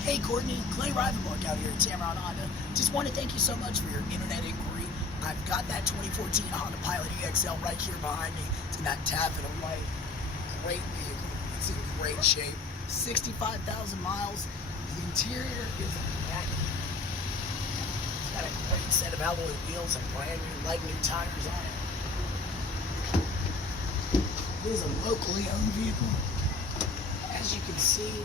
Hey Courtney, Rivenbark out here at Tameron Honda. Just want to thank you so much for your internet inquiry. I've got that 2014 Honda Pilot EXL right here behind me. It's in that taffeta white. Great vehicle. It's in great shape. 65,000 miles. The interior is immaculate. It's got a great set of alloy wheels and brand new light new tires on it. It is a locally owned vehicle. As you can see,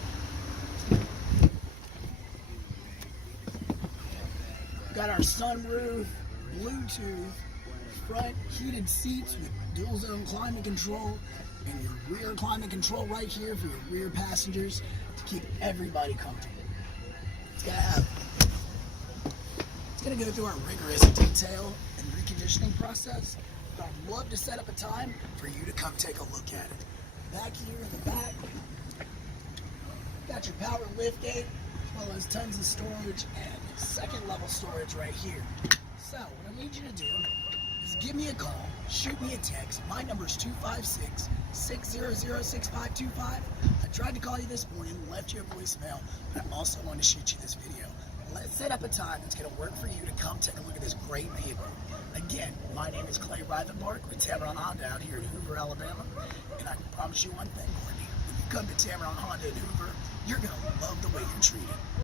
got our sunroof, Bluetooth, front heated seats with dual zone climate control, and your rear climate control right here for your rear passengers to keep everybody comfortable. It's gonna go through our rigorous detail and reconditioning process, but I'd love to set up a time for you to come take a look at it. Back here in the back, got your power lift gate, as well as tons of storage and second level storage right here. So what I need you to do is give me a call, shoot me a text. My number is 256-600-6525. I tried to call you this morning, left you a voicemail, but I also want to shoot you this video. Let's set up a time that's going to work for you to come take a look at this great vehicle. Again, my name is Rivenbark with Tameron Honda out here in Hoover, Alabama, and I can promise you one thing, Courtney. When you come to Tameron Honda in Hoover, you're going to love the way you're treated.